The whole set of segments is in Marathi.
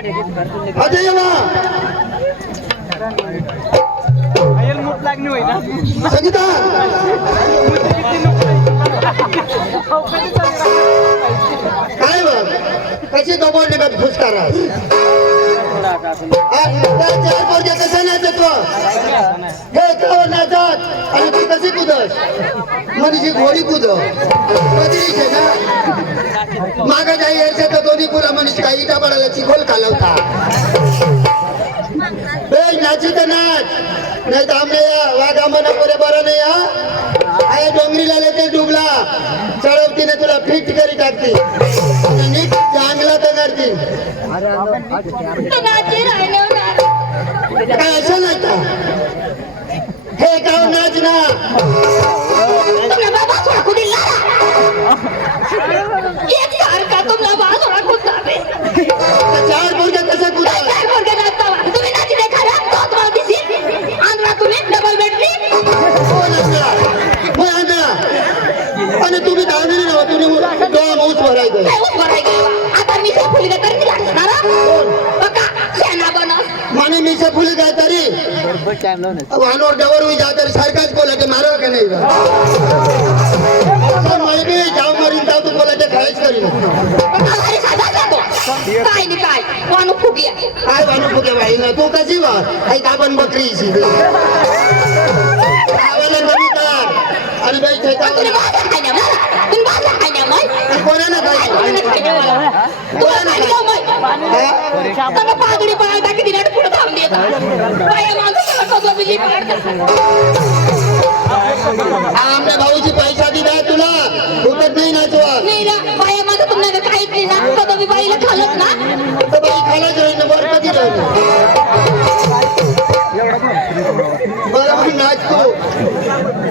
अजय वा संगीता काय बघ कशी दबोडली बघ फुसकारा कसं नाचत हे गाव नाचत आणि ती कशी कुदत मनीची घोडी कुद बदलीचे ना मागा जाई यायचं तर दोन्ही पुरा मनीष काही इटा पडायला चिखोल कालवता नाची तर नाच नाही तर आमने या वाघा मना पुरे बरं नाही हा आया डोंगरीला लेते डुबला चढवतीने तुला फिट करी टाकते नीट चांगला तर करते काय असं नाही का हे गाव नाच ना चार मुलगा कसं कुठं आणि तुम्ही धावलेली ना तुम्ही ऊस भरायचं आता मी फुल माने मी फुल काय तरी वानवर डवर हुई जा तरी सारखाच बोला ते मारव का नाही माहिती जाव मारीन जाव तू बोला ते खायच करी काय नाही काय वानू फुगे काय वानू फुगे बाई ना तू कशी वा आई दाबन बकरी आणि बाई कोणाला पागडी पाळ टाकी दिला पुढे धावून देत आमच्या भाऊची पैसा दिला तुला फुकट नाही नाचवा बाया माझं तुम्हाला काहीच नाही ना कधी बाईला खालत ना तर बाई खालाच राहील वर कधी राहील बरोबर नाचतो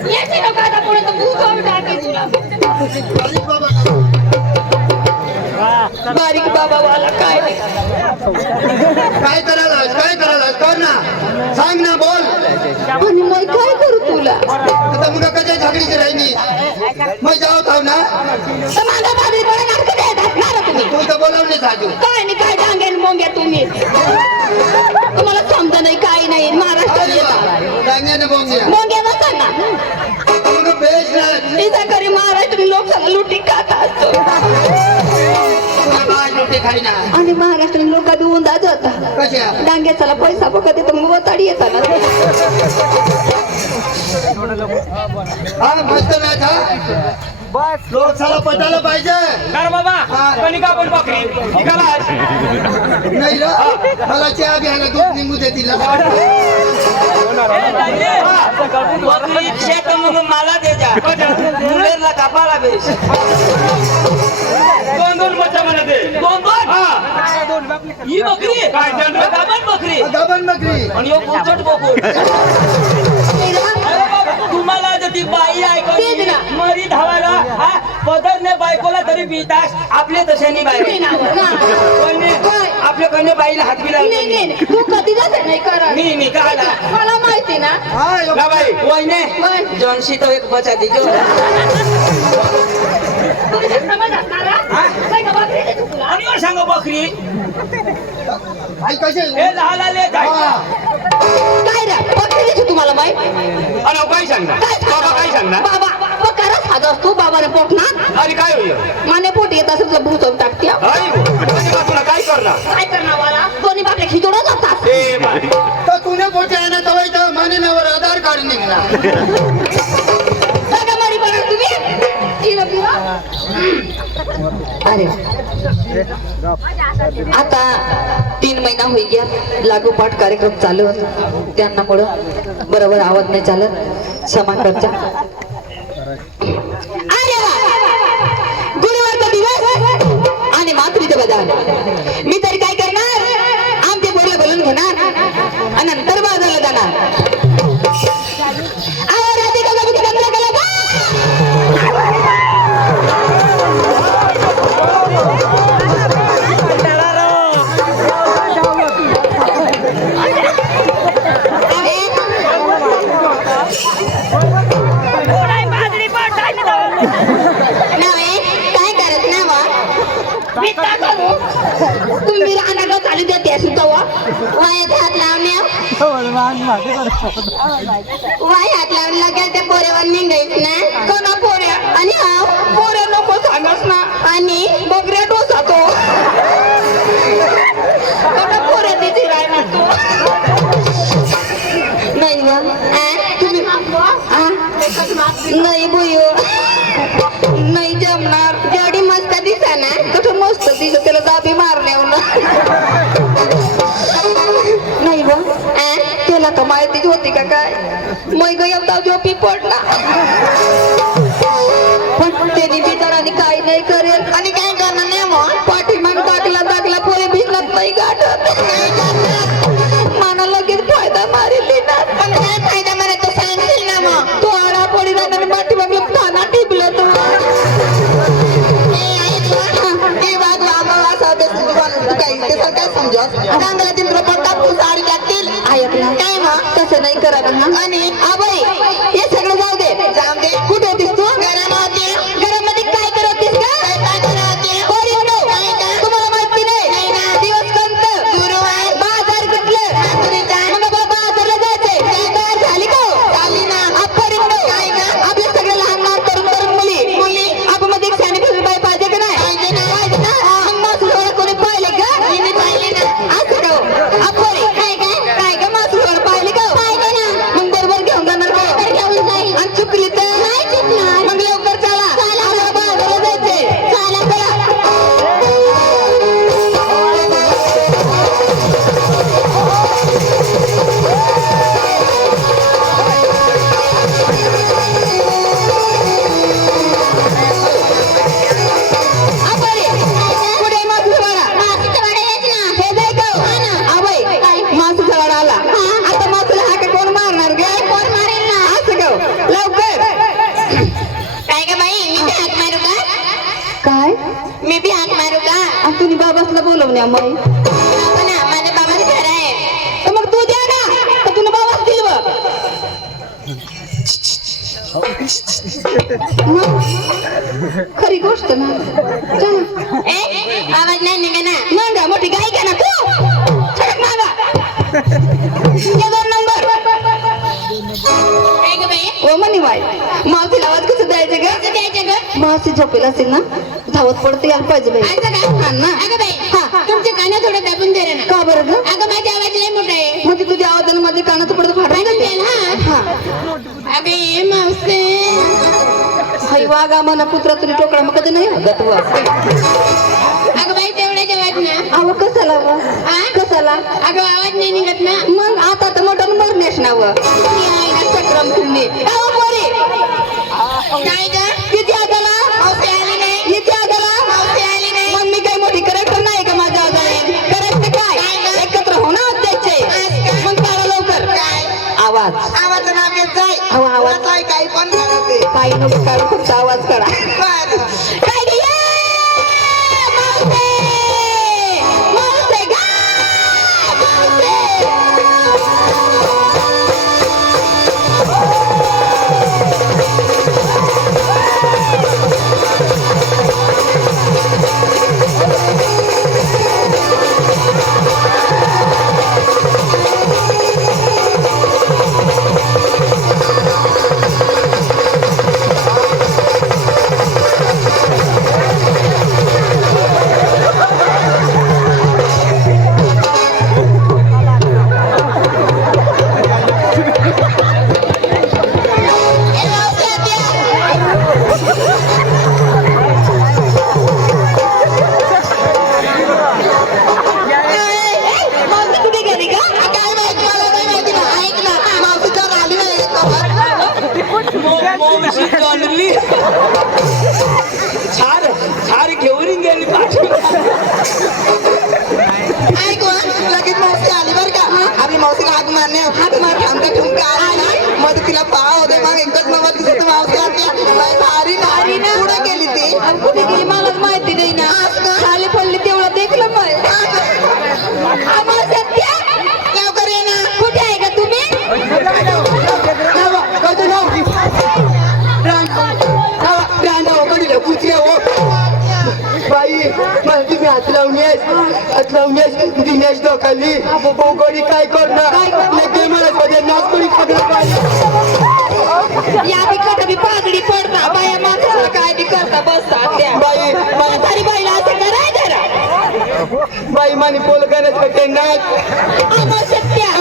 येते नको आता पुढे तर भूत टाके तुला बारीक बाबा वाला काय करायला कर ना सांग ना बोल आणि मग काय करू तुला आता मग कशा झाकडीची राहिली मग जाऊ थांब ना तू तर बोलवले साजू काय नाही काय डांगे मोंग्या तुम्ही तुम्हाला समजा नाही काय नाही महाराष्ट्र डांग्याने मोंग्या नसताना करी महाराष्ट्र लोकांना लुटी खाता असतो आणि महाराष्ट्र लोक देऊन जात होता डांग्याचा पैसा बघत येतो मग वताडी येतात मस्त बस लोकशाला पटायला पाहिजे बाबा कणिका पण बकरी नाही मला चहा घ्यायला दूध निघू देतील मला द्यायच्या मुलेरला कापाला बेस दोन मच्छा मला दे दोन ही बकरी काय गाभण बकरी आणि पुचट बोकूड तुम्हाला जर ती बाई ऐकली मरी धावायला पदरने बायकोला तरी बितास आपले तशानी बाई आपल्या कन्या बाईला हात बिला तू कधी नाही करा मी काय मला माहिती ना बाई वहिने जॉनशी तो एक बचा दीजो सांग बकरी काय रे बकरी तुम्हाला माहित अरे काय सांगणार बाबा काय सांगणार बाबा असतो बाबाने पोट ना अरे काय होईल माने पोट येत असेल तर भूत टाकत्या तुला काय करणार मला दोन्ही बाटल्या खिचडत असतात तर तुने पोट आहे ना तवाय तर माने नावर आधार कार्ड निघला अरे आता 3 महिना होई गया लागोपाठ कार्यक्रम चालू त्यांनामुळं बरोबर आवाज नाही चालत क्षमा करता गुरुवारचा दिवस आणि मातृत्व बदल मी तरी काय करणार आमचे बोलले बोलून घेणार आणि नंतर बाजारला जाणार मी काय करू तुम्ही राहणार चालू देते अशी तवा वायात हात लावण्या वाय हात लावून लगेच त्या पोऱ्यावर निघायच ना कोणा पोऱ्या आणि हा पोऱ्या नको सांगस ना आणि बकऱ्या डोसा तो कोणा पोऱ्या तिची राहणार तो नाही वा तुम्ही नाही बुयो नाही जमणार जेवढी मस्त दिसा ना कसं मस्त तिचं त्याला दाबी मारण्यावर नाही बा त्याला तर माहितीच होती का काय मग येता झोपी पडला पण त्यांनी बिचाराने काही नाही करेल आणि काय करणार नाही मग पाठीमाग दाखला पोरे भिजलात नाही गाठत मला लगेच फायदा मारेल पण काय फायदा मला तो सांगशील ना मग तो आडा पडी जाणार पाठीमागला खाना टिपला तो ऐक ना काय मग तसं नाही करायला ना आणि आबाई हे सगळं जाऊ दे कुठे होतीस तू घरामध्ये घरामध्ये काय करत होतीस का काय करायचे पोरी हो. तुम्हाला माहिती नाही दिवस कंत गुरुवार बाजार कुठलं मग बाबा बाजारला जायचंय तयार झाली का हो? झाली ना अप्परी हो. काय गं? आपले सगळे लहान लहान तरुण मुली आपण मध्ये एक सॅनिटरी बाई पाहिजे का नाही पाहिजे ना. पाहिजे ना मासू डोळे कोणी पाहिले का हिने पाहिले ना. असं का हो? अप्परी काय का मासू डोळे पाहिले का हो? पाहिले ना. मग बरोबर घेऊन जाणार का बरोबर घेऊन जाईल. आणि चुकली तर नाही चुकणार. मग लवकर चला चला. आम्हाला बाजारला जायचंय चला चला अप्परी पुढे मासू डोळा मातीच्या वाड्या यायची ना हे जाय का आबाई मासू डोळा आला आता मासूला हाका कोण मारणार गे कोण मारेल ना असं का लवकर काय का बाई मी बी हात मारू का काय मी बी हात मारू का आणि तुम्ही बाबासला बोलवण्या मग नको ना माझ्या बाबाचं घर आहे तर मग तू द्या ना तर तुला बाबाच दिल खरी गोष्ट ना चला आवाज नाही निघा ना मागा मोठी गाय का ना तू सडक मागा ये 2 नंबर काय का बाई ओ मनी बाई मावशीला आवाज कसं द्यायचं कसं द्यायचं ग ग मावशी झोपेल असेल ना धावत पडते यायला पाहिजे बाई असं का हा ना अगं बाई तुमचे कान थोडं दाबून दे रे ना का बरं ग अगं माझा आवाज लय मोठा आहे म्हणजे तुझ्या आवाजाने माझे कानाचं पडतं फाटून जाते हा. हा अगं ये मावसे हाय वागा मला पुत्रा तुला टोकळा मग कधी नाही हगत वा अगं बाई तेवढ्याच्या वाट ना अहो कसाला व हा? कसाला अगं आवाज नाही निघत ना मग आता तर मोठं मरण्यास नाव चक्रम तुम्ही काय ग किती आगाला मावशी आली नाही किती आगाला मावशी आली नाही मग मी काय मोठी करेक्टर नाही का माझ्या आजारी करेक्ट काय एकत्र होणार द्यायचे मग काढा लवकर काय आवाज आवाज नाव येत जाय अहो, आवाज. काय काही पण करते काही नको काढू फक्त आवाज काढा बरं काय गे? मावसे! मावसे गा! मावसे! मावशी कुठे गेली का? काय माहिती मला नाही माहिती ना ऐक ना मावशी तर आली नाही मोमशी चालली छार घेऊन गेली ऐक लगेच मावशी आली बरं का आपली मावशीला हात मारणे हात मार आमचा ठुमका आला मग तिला पाव होते मग एकच नंबर दिसत मावशी आली भारी भारी ना पुढे गेली ती आणि कुठे गेली मलाच माहिती नाही ना खाली पडली तेवढं देखलं मग आम्हाला सत्या लवकर ये ना कुठे आहे का तुम्ही बाई हात लावण्यास दिनेश डोकाली गोडी काय करणार लगे मला सगळे नाच करी या बिकट मी पागडी पडता बाया माणसाला काय बी करता बसतात त्या बाई म्हातारी बाईला असं कराय जरा बाई मानी पोल करत नाच आम्हा सत्या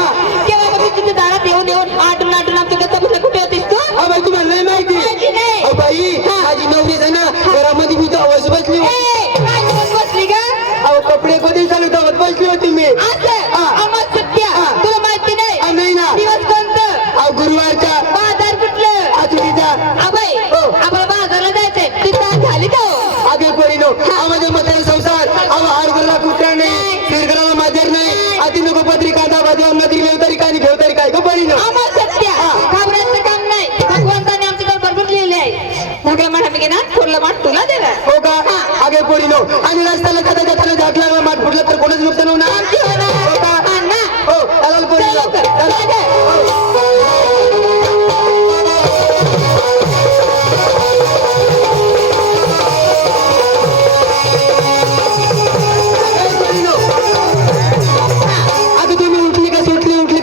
केव्हा बघ तुझ्या दारात येऊन येऊन आटून आमच्या गप्पा कुठे होतीस तू बाई तुम्हाला नाही माहिती माहिती नाही. अहो बाई माझी नवरी आहे ना घरामध्ये मी धावत बसली होती. काय दिवस बसली का अहो कपडे कधी चालू धावत बसली होती मी असं आम्हा सत्या तुला माहिती नाही नाही ना दिवस कोणतं अहो गुरुवारचा बाजार कुठलं आठवडीचा अभय आम्हाला बाजारला जायचंय तिथं झाली का हो? आगे परिणो आवाज म्हातारा संसार अहो हारगरला कुत्रा नाही शिरगराला माजर नाही आधी नको पत्रिका दाबादी अन्नदी घेऊ तरी काय घेऊ तरी काय गो परिणो आम्हाला सत्या घाबरायचं काम नाही भगवंताने आमच्याकडे भरपूर लिहिले आहे सगळं म्हणा मी ना थोडलं माठ तुला दे ना हो का आगे परिणो आणि रस्त्याला जाता जाताना झाक लागला माठ फुटला तर कोणच नुकसान होणार आमची होणार. हो का हा ना. हो चालाल परिणो चल लवकर. चल ग. आता तुम्ही उठली का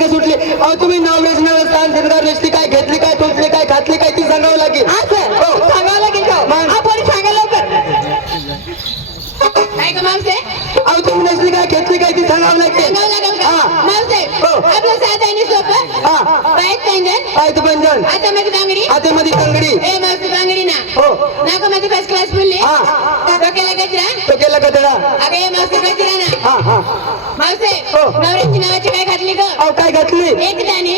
सुटली अहो तुम्ही नवरेच नवस स्थान सरकार रस्ती काय घेतली काय टोचली काय घातली काय ती सांगावं लागेल असं हो. सांगावं लागेल का मग. हा पोरी सांगा लवकर काय का मावसे अहो तुम्ही नसली काय घेतली काय ती सांगावं लागेल सांगावं लागेल का हा. मावसे हो. आपलं साधं आणि सोपं हा बाईक पैंजण काय तू बंधन आता माझी बांगडी आता मध्ये तंगडी ए मावशी बांगडी ना हो नाको माझी फर्स्ट क्लास बोलली हा डोक्याला गजरा तो केला कचरा अगं ए मावशी गजरा ना हा हा मावसे हो. नवऱ्याची नावाची काय घातली ग अहो काय घातली एक दाणे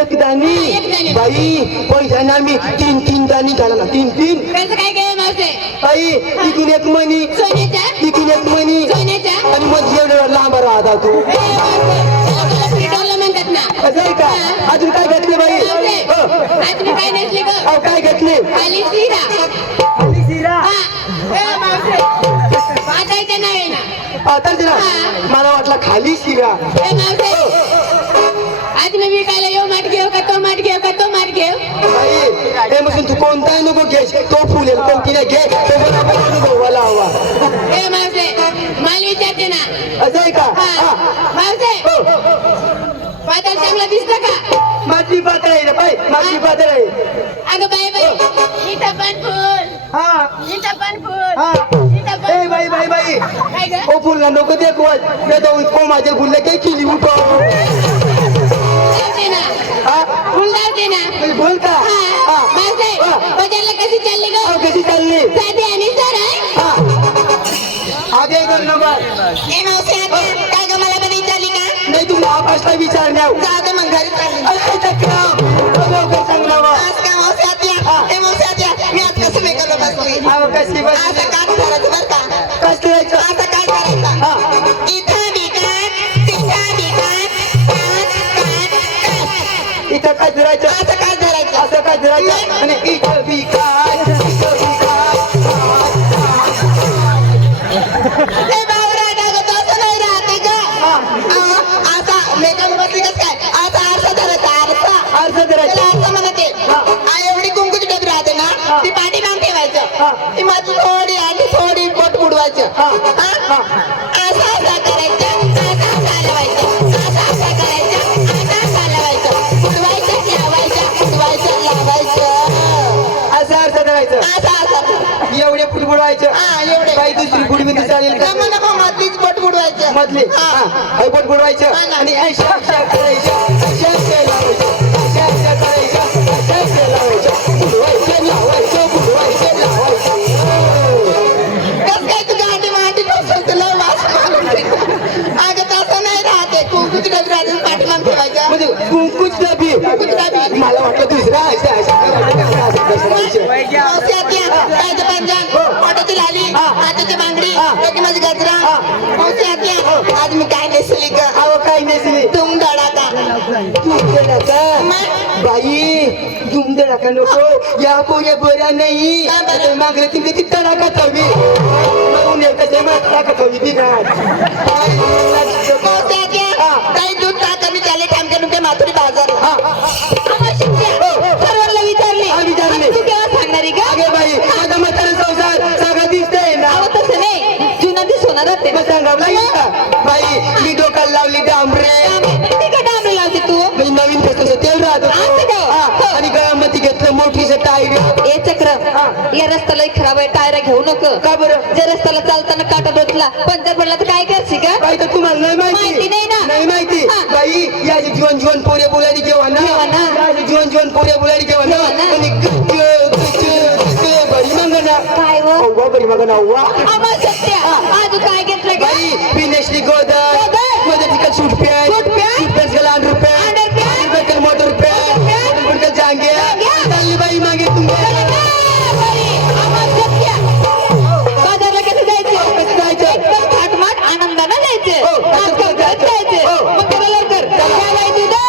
एक दाणी एक दाणी. बाई पैशाना मी तीन दाणी घाला ना तीन कसं काय गे मावसे बाई इकडून एक मणी सोन्याच्या इकडून एक मणी सोन्याच्या आणि मग एवढं लांब राहता तू ए मावसे त्याला तुला फ्रीडॉलला म्हणतात ना असं आहे का अजून काय घातले बाई मावसे हो. आज तुम्ही काय नेसली ग अहो काय घातले खाली शिरा हा ए मावसे वाचायचं नाही ना आता ना मला वाटलं खाली शिरा ए मावसे आज मी विकायला येऊ माठ घेऊ का तो माठ घेऊ का तो माठ घेऊ बाई हे मग तू कोणताही नको घेस तो फुलेल कोणतीने घे तो बरोबर अनुभवाला हवा ए मावसे माल विचारते ना असं आहे का हा हा. मावसे हो. पातळ चांगला दिसतं का माझी पातळ आहे रे बाई माझी पातळ आहे अगं बाई बाई इथं पण फुल हा इथं पण फुल हा इथं ए पण बाई बाई बाई काय ग ओ फुलला नको दे को माझे फुलले काही केली उठो जाते ना हा फुल जाते ना म्हणजे बोल का हा हा मावसे हा. बजारला कशी चालली ग अहो, कशी चालली साधी आणि सर आहे हा आगे कर नंबर ए मावशी आता काय ग मला पण विचारली का नाही तुला आपासला विचारण्याव जाऊ दे मग घरी चालली अरे लवकर सांग ना बा. आज का मावशी आत्या ए मावशी आत्या मी आज कसं मेकअपला बसली अहो, कशी बस आता काय करायचं बरं का कसं करायचं आता काय करायचं हा इथं बिकाट तिथं बिकाट इथं काय धरायचं असं काय करायचं असं काय धरायचं आणि इथं बी काय ए बावरा डागत असं नाही राहते का आता मेकअप बसली कसं काय आता आरसा धरायचा आरसा अर्ज त्याला धरायचं आरसा म्हणते एवढी कुंकूची डबी राहते ना ती पाठी बांध ठेवायचं ती माझी थोडी आणि थोडी पोट बुडवायचं असं असं करायचं असं हलवायचं असं करायचं असं हलवायचं बुडवायचं लावायचं असं अर्ज धरायचं असं एवढे फुट बुडवायचं हा एवढे काही दुसरी बुडवी चालेल का नको मधलीच पोट बुडवायचं मधली हा. पोट बुडवायचं हा ना. आणि अशा करायचं अशा लावायचं अशा करायचं अशा लावायचं बुडवायचं लावायचं लावायचं कस काय तू गाठी माठी बसवत तुला वास मारून अगं तसं नाही राहते कुंकूची डबी राहते पाठीमाग ठेवायचं म्हणजे कुंकूच डबी डबी. मला वाटलं दुसरा पायाचं पंजन पोटाची लाली हाताची बांगडी डोकी माझी गजरा मावशी आत्या आज मी काय नेसली ग अहो काय नेसली तुम धडाका बाई दुम धडाका नको या पोऱ्या बऱ्या नाही का बरं? मागले तिथे ती तडाका हवी म्हणून एकच तडाका हवी ती काय मावशी आत्या काही दूध टाक मी त्याला ठामके नुके माथुरी बाजार आम्हा शिक्या सर्वांना विचारले हा, विचारले. आणि तू केव्हा सांगणारी का अगे बाई माझा म्हातारा संसार सगळं दिसतंय ना अहो तसं नाही जुना ती सोनार जाते मग सांगा नाही का? बाई मी डोक्याला लावली डांबरे ती का डांबरी लावते तू मी नवीन कसं तेल राहत असं का? होतो. आणि गळ्यामध्ये घेतलं मोठीच टायर ए चक्र या रस्त्याला खराब आहे टायरा घेऊ नको का बरं जर रस्त्याला चालताना काटा डोचला पंचर पडला तर काय करशी का बाई तर तुम्हाला नाही माहिती माहिती नाही ना. नाही माहिती हा. बाई याचे जीवन जीवन पोरे बोलायला केव्हा केव्हा ना? याचे जीवन जीवन पोरे बोलायला केव्हा केव्हा ना? आणि बरी मग ना काय व अव्वा बरी मग ना अव्वा आम्हा सत्या आज काय घेतलं का बाई पिनेशली गोदर गोदर. गोदर तिकट सूट पॅन्ट सूट पॅन्ट. गेला ₹100 अंडरपॅन्ट. रुपये मोटर पॅन्ट पॅन्ट. मोटर जांगे जांग्या. चालली बाई मागे तुमच्या आम्हा सत्या बाजारला कसं जायचं कसं जायचं? एकदम थाटमाट आनंदानं जायचं हो, नाच कसं करत जायचं हो. मग करा लवकर काय जायचं दे.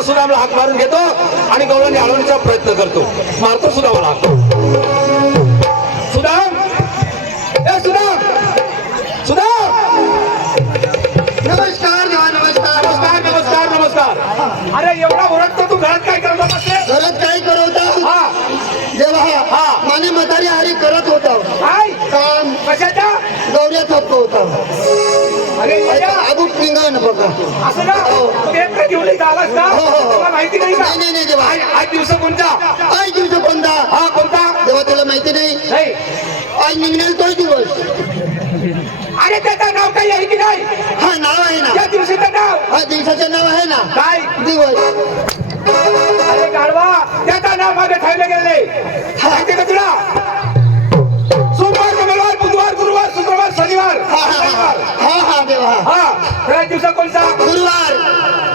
तेव्हा सुदामला हाक मारून घेतो आणि गवळणी हलवण्याचा प्रयत्न करतो. मारतो सुदामाला हाक. सुदाम, ए सुदाम, सुदाम. नमस्कार देवा, नमस्कार. नमस्कार नमस्कार नमस्कार. अरे एवढा ओरडतो तू, घरात काय करत बसले? घरात काय करवता हा देवा? हा. माने म्हातारी हरी करत होता काय काम. कशाच्या? गौऱ्या थप्प होता. अरे येड्या. अगून निघा ना बघा. असं ना तू एकटा घेऊन इथं आलास का? हो, हो, हो. तुला माहिती नाही का? नाही, नाही, देवा. आज दिवस कोणता? आज दिवस कोणता? हा कोणता? देवा तुला माहिती नाही? नाही. आज निघणार तोच दिवस. अरे त्याचं नाव काही आहे की नाही? हा नाव आहे ना. त्या दिवशीचं नाव हा दिवसाचं नाव आहे ना. काय? दिवस. अरे गाढवा, त्याचं नाव मागे ठेवले गेले. माहिती का तुला? सोमवार, मंगळवार, बुधवार, गुरुवार, शुक्रवार, शनिवार. हा हा हा हा हा देवा. हा त्या दिवसा कोणता? गुरुवार.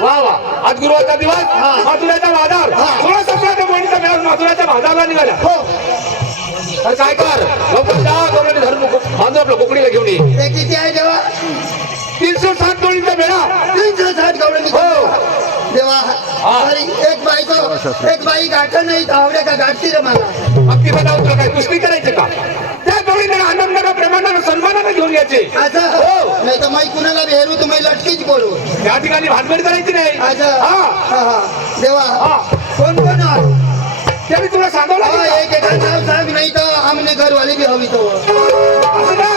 वा वा, आज गुरुवारचा दिवस. हा. मथुराचा बाजार. हा. 16-17 मोडीचा मेळा मथुराच्या बाजारला निघाला. हो तर काय कर, लवकर जा, गवळणी धरून बांधून आपलं कोकणीला घेऊन ये. ते किती आहे देवा? 360 मोडीचा मेळा. 360 गवळणी. हो. देवा हा. अरे एक बाई गाठ नाही आवडे का गाठती रे मला. मग तिथं जाऊन तुला काय कुस्ती करायचं का? त्या गवळीने आनंदानं, प्रेमानं, सन्मानानं घेऊन यायचे. असं हो. नाही तर माई कुणाला भेरू तुम्ही लटकीच करू. त्या ठिकाणी भानगड करायची नाही. असं हा हा हा देवा. हा. कोण कोण आहे? त्याने तुला सांगावं हा, लागेल एक एका नाव सांग नाही तर आमने घरवाली बी हवी तो. असं का?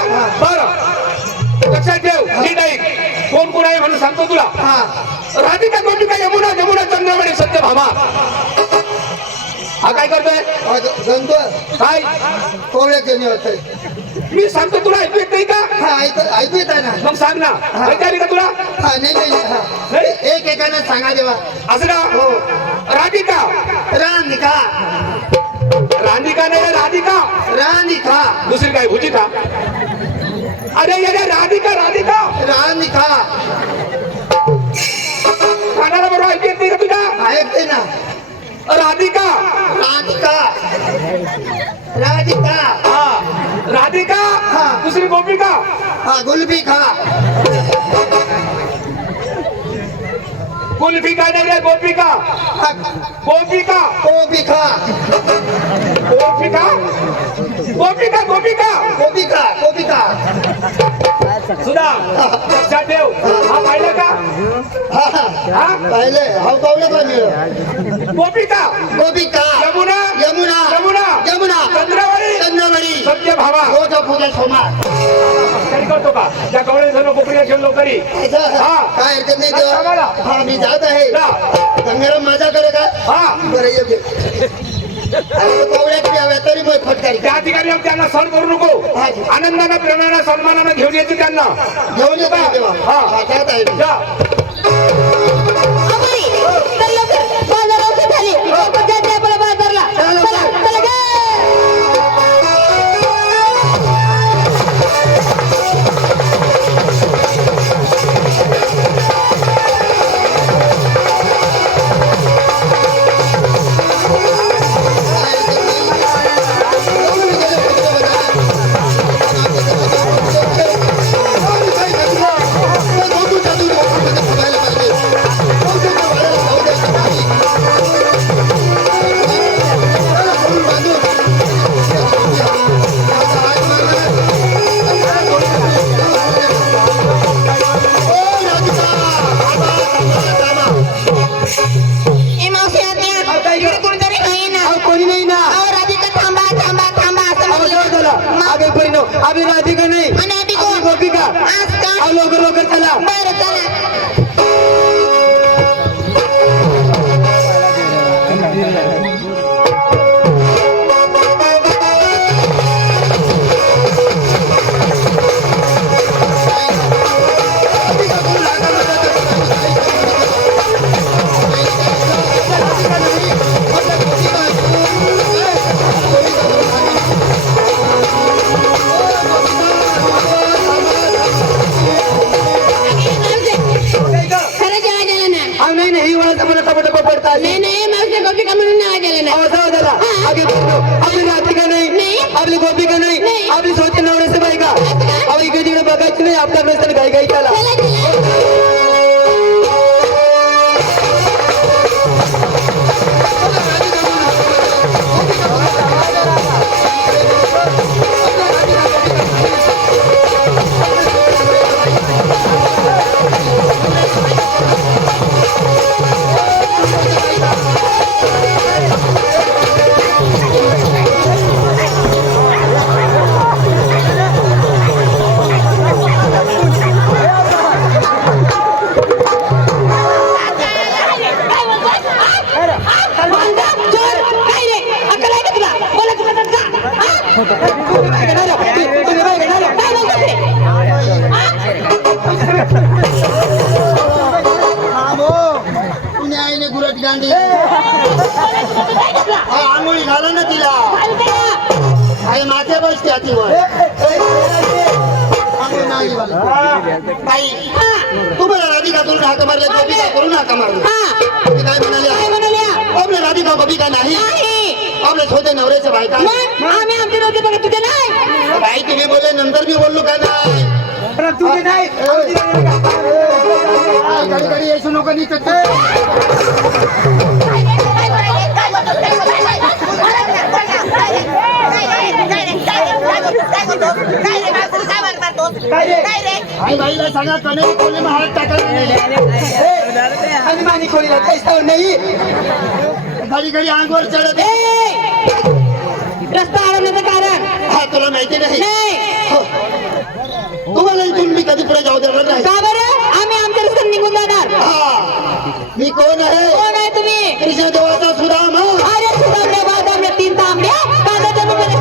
बरं लक्षात ठेव. ठीक आहे. कोण कोण आहे म्हणून सांगतो तुला. हा राधिका, गोपिका, यमुना, जमुना, चंद्रमणी, सत्यभामा. हा काय करतोय? गंगो काय कोवळ्या घेऊन होते. मी सांगतो तुला, ऐकू येत नाही का? हा ऐकू येत ना. मग सांग ना. माहिती आली का तुला? हा नाही नाही हा. नाही? एक एकानं सांगा देवा. असं ना. हो. राधिका. राधिका. राधिका नाही, राधिका. राधिका. दुसरी काय भुजिका? अरे ये राधिका, राधिका. राधिका. कानाला बरोबर ऐकू येत नाही का तुझ्या? ऐकते ना. राधिका. राधिका. राधिका. हा राधिका. हा. दुसरी गोपिका. हा गुलबी खा. कुल्फिका नाही रे, गोपिका. हा, गोपिका. गोबी खा. गोपिका. गोपिका. गोपिका. गोपिका. गोपिका. सुधा लक्षात ठेव. हा पाहिलं का? हा हा हा पाहिले हा कवळे पण मिळो. गोपिका. गोपिका. यमुना. यमुना. यमुना. यमुना. चंद्रावळी. चंद्रवडी. सत्यभामा. रोज पूजा सोमार. तरी करतो का? त्या कवळे धरून कोकणीला घेऊन लवकरी. हा काय हरकत नाही सांगा. देवा. हा मी जात आहे. जा. गंगाराम माझ्याकडे का? हा बरं येऊ दे. अरे कवळ्यात याव्या तरी मग फटकारी त्या ठिकाणी त्यांना सण करू नको. हा. आनंदानं, प्रेमानं, सन्मानानं घेऊन यायचं त्यांना. घेऊन येत आहे देवा. हा. हा जात आहे मी. जा. अमरी, चल लवकर. बाजारात उशीर झाली. लवकर जायचंय आपल्याला बाजारला. चला, चला, चला गे. ए मावशी आत्या, इकडे कोणतरी आहे ना? कोणी नाही ना. अहो, राधिका थांबा, थांबा, थांबा असं म्हणलं. आगे परिणो आम्ही राधिका नाही. आणि आधी कोण? आम्ही गोपिका. आज का? अहो, लवकर लवकर चला. बरं चला. खरं जेव्हा गेलं ना? अहो, नाही नाही ही वळाचा मला टपटप पडतात. नाही नाही मावशी गोपिका म्हणून नाव गेलं ना. अहो, जाऊ द्याला. आगे परिणो आपली राधिका नाही. नाही. आपली गोपिका नाही. नाही. आपली स्वतः नवऱ्याचे बायका. का? अहो इकडे तिकडे बघायची नाही. आपल्या रस्त्याने घाई घाई चला. चला, चला. आंघोळी घाला ना तिला अरे माथे बसते ती वर ताई तुम्हाला राधिका करून हाका मारले गोपिका करून हाका मारले तुम्ही काय म्हणाले आपल्या राधिका गोपिका नाही आपल्या छोटे नवऱ्याच्या बायका आम्ही आमचे नव्हते बघा तुझे नाही बाई तुम्ही बोलले नंतर मी बोललो का नाही तुझे नाही घडी घडी यायचं नको नी आई बाईला सांगा कणे कोणी महाराज टाकायला नाही आणि मानी खोलीला कैसा नाही घडी घडी अंगवर चढत रस्ता अडवण्याचं कारण हा तुला माहिती नाही नाही तुम्हाला इथून मी कधी पुढे जाऊ देणार नाही का बरं आम्ही आमच्या रस्त्याने निघून जाणार हा मी कोण आहे कोण आहे तुम्ही कृष्ण देवाचा सुदामा अरे सुधामल्या बादामल्या 3 तांबड्या कांद्याच्या मध्ये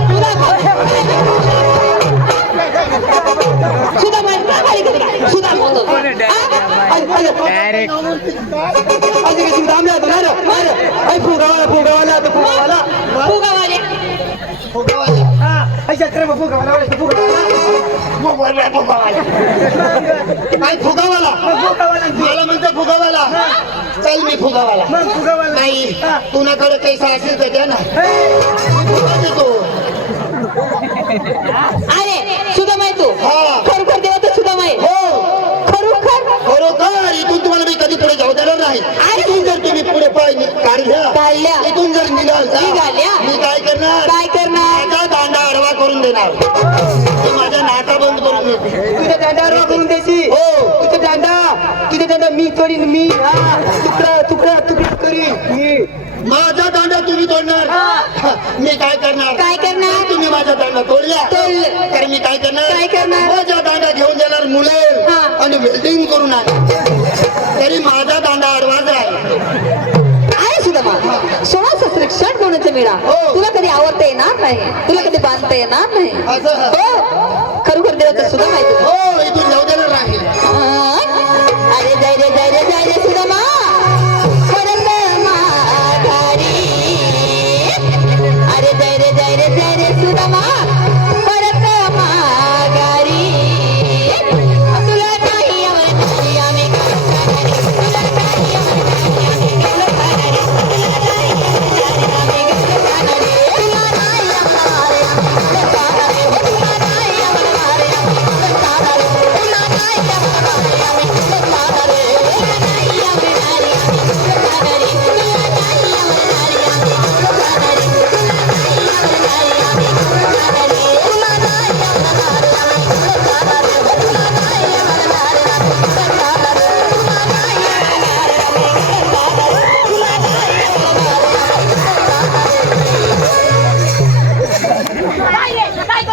सुधा माहिती का खाली कधी सुधा म्हणतो फुगावाला फुगावाले काय फुगावाला मला म्हणतो फुगावाला चल मी फुगावाला नाही तुझ्याकडे पैसा असेल तर द्या ना फुगा देतो अरे सुधा माहिती तू हा. खरोखर देवाचं सुधा माहिती हो बरोबर इथून तुम्हाला मी कधी पुढे जाऊ देणार नाही इथून जर तुम्ही पुढे पाय काढल्या काढल्या. इथून जर निघाल्या. मी काय करणार काय करणार माझा दांडा आडवा करून देणार ते माझ्या नाका बंद करून देते तुझ्या दांडावर करून द्यायची हो तुझा दांडा मी तोडीन मी तुकडा तुकडा तुकडा करीन मी माझा दांडा तुम्ही तोडणार मी काय करणार काय करणार तुम्ही माझा दांडा तोडल्या तोडलं. तर मी काय करणार काय करणार? माझा दांडा घेऊन जाणार मुले हा. आणि वेल्डिंग करून आणणार तरी माझा दांडा आडवाच राहील आहे सुद्धा मग 16 शस्त्र क्षण होण्याचा वेळा हो. तुला कधी आवडता येणार नाही तुला कधी बांधता येणार नाही असं हो खरोखर देवाचं सुद्धा माहिती हो इथून जाऊ देणार नाही अरे जय रे जय रे जय रे सुद्धा मा परत माघारी अरे जय रे सुद्धा मा परत माघारी तुला नाही आवडत आम्ही तुला नाही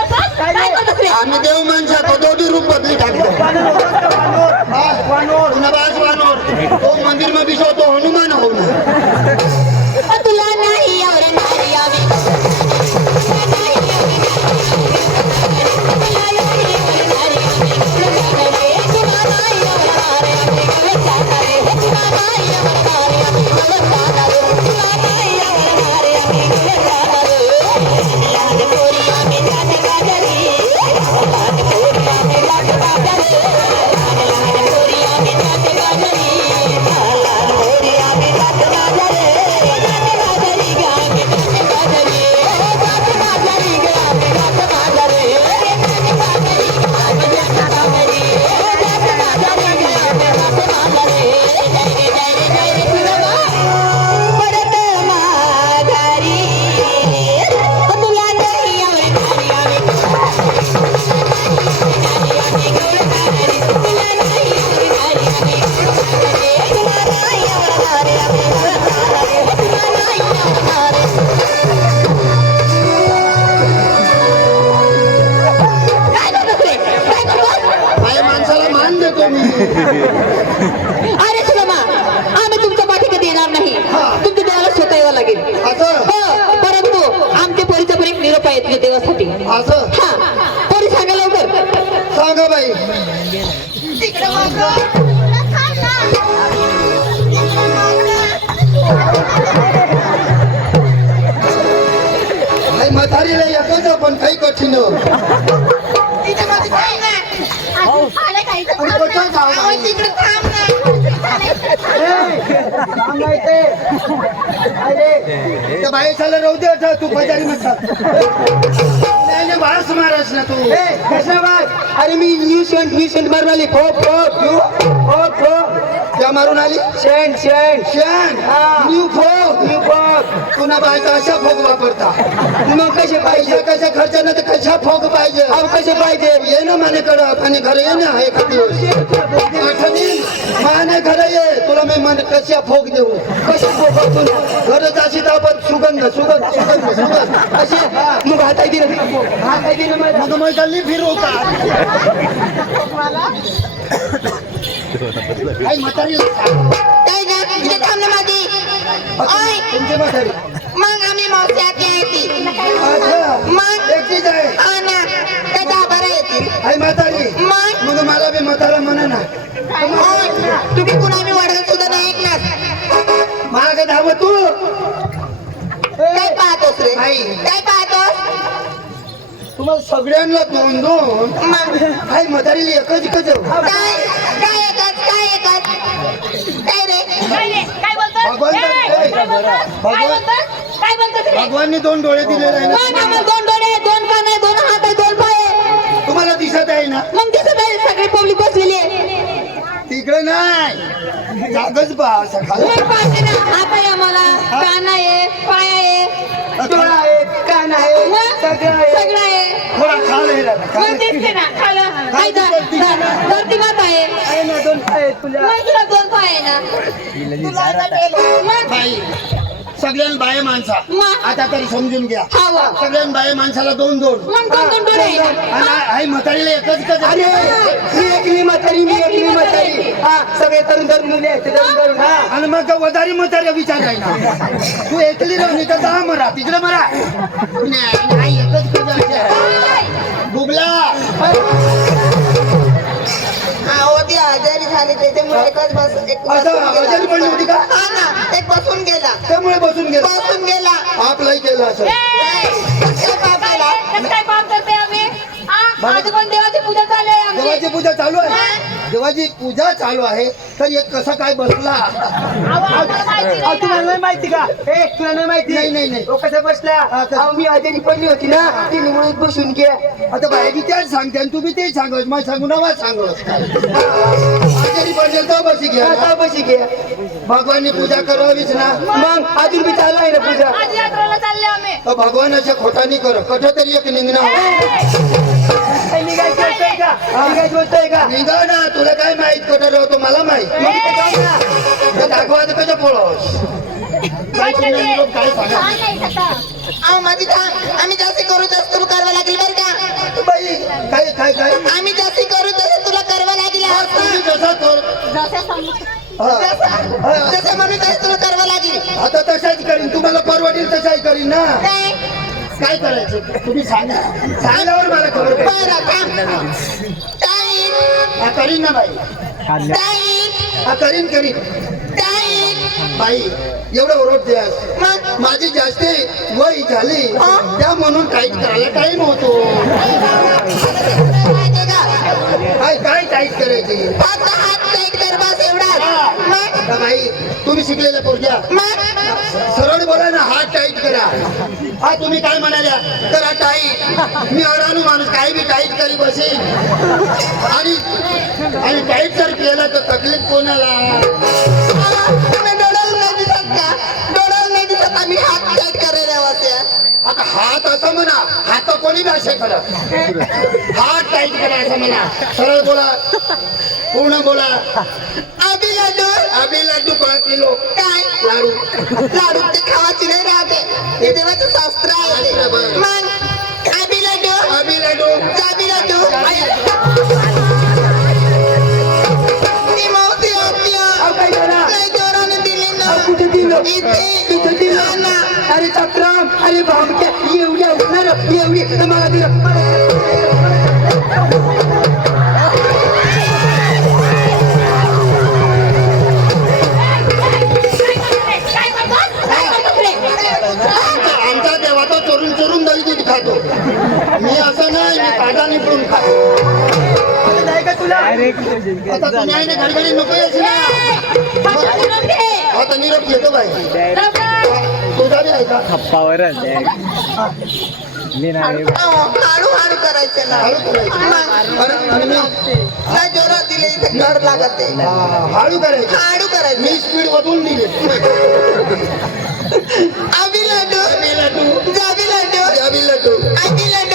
आम्ही देव माणसा दोघी रूप बदली टाकतो वानोर तो मंदिर में बिछो तो हनुमान हो ना तुला नाही आवडणार आम्ही अरे सुलमा आम्ही तुमच्या पाठी कधी येणार नाही तुमच्या देवाला स्वतः यावं लागेल हो परंतु आमच्या पोरीचा पण एक निरोप आहे तुझ्या देवासाठी असं हा पोरी सांगा लवकर सांगा बाई तिकडे आई म्हातारीला एकच पण काही कठीण तिच्यामध्ये काय नाही. आलं काही तर आणि कुठं जाऊ अहो, बाई? तिकडे थांब ना. त्या बाईसाला राहू दे आता, तू बाजारी म्हणतात नाही नाही वास मारस ना तू अरे मी न्यू मारून आली त्या मारून आली शेण शान न्यू फोक पुन्हा बायका अशा फोक वापरता मग कसे पाहिजे कशा खर्च ना तर कशा फोक पाहिजे अहो कसे पाहिजे ये ना मानेकडं आणि घरी ये ना एखाद दिवस आठवणी माने घरी ये तुला मी मन कशा फोक देऊ कसे फोकून घरच अशी तर आपण सुगंध असे मग हाताय दिलं मग मग चालली फिरू का आई म्हातारी काय ना तिथे थांब ना माझी. ओय, तुमची म्हातारी मग आम्ही मावशी आती आहे ती. अच्छा मग एकटीच आहे हा ना त्या 10-12 येतील. आई म्हातारी मग मला बी म्हातारा म्हणा ना ओय, तुम्ही कुणा मी वडगत सुद्धा नाही ऐकणार. माग धाव तू काय पाहतोस रे आई. काय पाहतोस. तुम्हाला सगळ्यांना दोन मग आई म्हातारीला एकच काय काय एकच काय रे काय बोलतोस? भगवान ए, काय बोलतोस? काय भगवान बोलतोस? काय बोलतोस रे? भगवाननी दोन डोळे दिलेले आहे मग ना आम्हाला 2 डोळे 2 कान आहे 2 हात आहे 2 पाय आहे. तुम्हाला दिसत आहे ना मग दिसत आहे सगळी पब्लिक बसलेली आहे. तिकडे नाही जागच पा असं खाली मग पाहिजे ना हात आहे आम्हाला कान आहे पाय आहे डोळा आहे कान आहे मग सगळं आहे थोडा खाल हे राहिला, खाल. मग दिसते ना खालं काय धरती माता आहे मग तुला 2 पाय आहे ना मग बाई सगळ्यांना बाया माणसा मग? आता तरी समजून घ्या हवा सगळ्यांना बाया माणसाला दोन मग 2 डोळे आहे ना. आणि आई म्हातारीला एकच अरे मी एकली म्हातारी हा सगळे तरुण मुले आहेत तरुण हा आणि मग वदारी म्हातारी विचार आहे ना तू एकली राहून तर जा मरा तिकडे मरा नाही नाही, एकच कज आहे. बुगला अहो ती आजारी झाली त्याच्यामुळे एकच एक आता बसून गेला. आजारी पडली होती का हा ना एक बसून गेला त्यामुळे बसून गेला बसून गेला. आपलाही केलं असं काय पाप केला? कसं काय पाप करते आम्ही? हा? आज पण देवाची पूजा चालू आहे आमची. देवाची पूजा चालू आहे देवाची पूजा चालू आहे तर एक कसा काय बसला अहो, आम्हाला माहिती नाही तुला का? नाही माहिती का ए तुला नाही माहिती नाही. तो कसा बसला कसं? अहो, मी आजारी पडली होती ना तिने म्हणून बसून घे आता बाहेर बी त्याच सांगते आणि तू बी तेच सांगस मग सांगू नवा सांगस आजारी पडले तर बसी घ्या आता बशी घे भगवाननी पूजा करावीच ना मग अजून बी चालू आहे ना पूजा आज यात्रेला चालले आम्ही. तर भगवानाच्या खोटानी कर कठ तरी एक निघणं काही निघायची गोष्ट आहे का निघायची गोष्ट आहे का निघा ना तुला काय माहित कठ राहतो मला माहित मग तिथे जाऊ ना. तर दाखवा तर कसं पळस काय तुम्ही लोक काय सांगा हा, नाही खाता. अहो माझी आम्ही जास्ती करू तसं तुला करावं लागेल बरं का. बाई काय काय काय आम्ही जास्ती करू तसं तुला करावं लागेल तुम्ही जसा कर जसं सांगू. जसं म्हणून तसं तुला करावं लागेल. आता तशाच करीन तुम्हाला परवडेल तशाही करीन ना काय काय करायचं तुम्ही सांगा सांगल्यावर मला खबर पडेल. बरं काम टाईम हा करीन ना बाई टाईम हा करीन टाईम बाई एवढं ओरड द्या मग माझी जास्त वय झाली त्या म्हणून टाईट करायला टाइम होतो माहितीये का? काय काय टाईट करायची फक्त हात टाईट कर बस एवढा. मग आता बाई तुम्ही शिकलेल्या पोरग्या सरळ बोला ना हात टाईट करा हा तुम्ही काय म्हणाल्या करा टाईट मी अडाणू माणूस काही बी टाईट करी बसेल आणि टाईट जर केलं तर तकलीफ कोणाला तुम्ही डोळ्याला नाही दिसत का? डोळ्याला नाही दिसत आम्ही हात टाईट करायला होत्या. आता हात असं म्हणा हात कोणी बी असे करा हात टाईट करा असं म्हणा सरळ बोला पूर्ण बोला आबी लड्डू 5 किलो काय लाडू लाडू ते खावाची नाही राहते हे देवाचं शास्त्र आहे ते. मग आबी लड्डू चाबी लड्डू ती मावशी होती काय झालं लय जोराने दिली ना. कुठे दिलं इथे दिलं ना. अरे चक्राम अरे भामक्या एवढ्या उठणार एवढी मला दिलं काय बोलतोस? आमचा देवा तो चोरून चोरून दही दूध खातो. मी असं नाही, मी ताजा निपडून खातो. आता तुम्ही आहे ना घडघडी नको यायची ना. आता निरोप घेतो काय तुझा बी आहे का? हळू हळू करायचं ना. हळू करायची. अरे, आणि मी नाही जोरात दिले इथे घर लागत आहे. हळू करायची. हळू करायचं. मी स्पीड बदलून दिली. आबी लाडू जाबी लड्डू जाबी लाडू जाबी लड्डू आबी लाडू